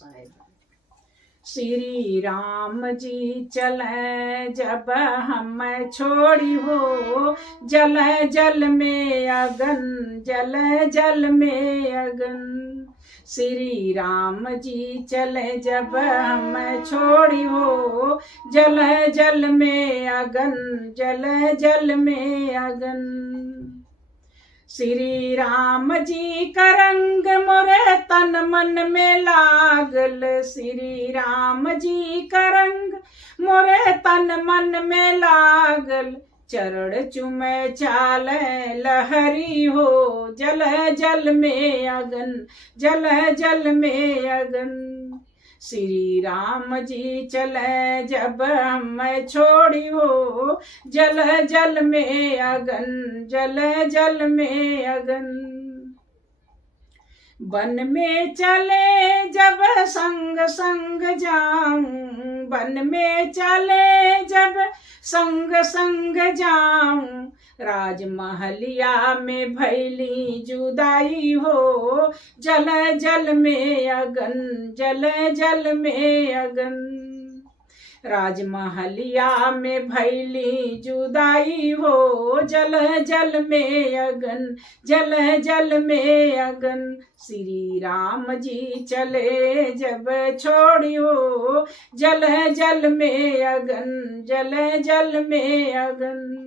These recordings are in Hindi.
साहिब। श्री राम जी चले जब हम छोड़ी हो, जल जल में अगन, जल जल में अगन। श्री राम जी चले जब हम छोड़ी हो, जल जल में अगन, जल जल में अगन। श्री राम जी का रंग मोरे तन मन में लागल, श्री राम जी का रंग मोरे तन मन में लागल। चरण चुमे चाले लहरी हो, जल जल में अगन, जल जल में अगन। श्री राम जी चले जब हम छोड़ी हो, जल जल में अगन, जल जल में अगन। वन में चले जब संग संग जाऊं, वन में चले जब संग संग जाऊं। राजमहलिया में भैली जुदाई हो, जल जल में अगन, जल जल में अगन। राजमहलिया में भैली जुदाई हो, जल जल में अगन, जल जल में अगन। श्री राम जी चले जब छोड़ियो, जल जल में अगन, जल जल में अगन।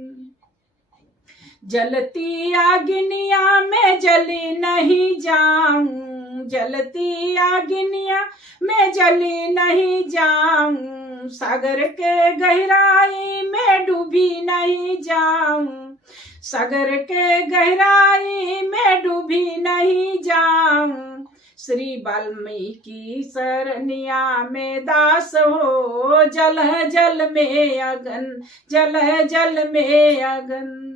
जलती अग्निया में जली नहीं जाऊं, जलती अग्निया में जली नहीं जाऊं। सागर के गहराई में डूबी नहीं जाऊं, सागर के गहराई में डूबी नहीं जाऊं। श्री वाल्मीकि सरनिया में दास हो, जल जल में अगन, जल जल में अगन।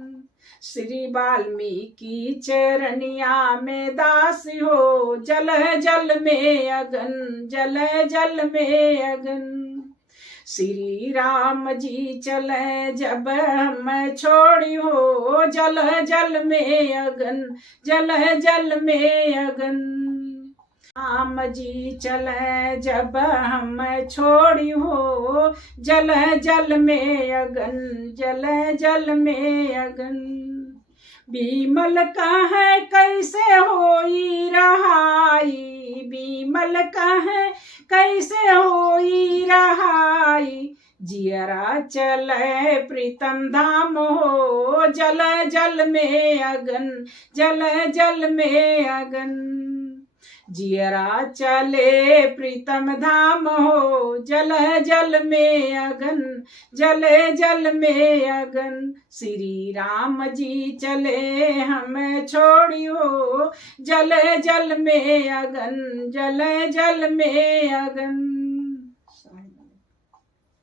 श्री वाल्मीकि चरनिया में दास हो, जल जल में अगन, जल जल में अगन। श्री राम जी चले जब हम छोड़ी हो, जल जल में अगन, जल जल में अगन। राम जी चले जब हम छोड़ी हो, जल जल में अगन, जल जल में अगन। बीमल कहे कैसे होई रहाई, बीमल कहे कैसे होई रहाई। जियरा चले प्रीतम धाम हो, जल जल में अगन, जल जल में अगन। जियरा चले प्रीतम धाम हो, जल जल में अगन, जल जल में अगन। श्री राम जी चले हम छोड़ियो, जल जल में अगन, जल जल में अगन।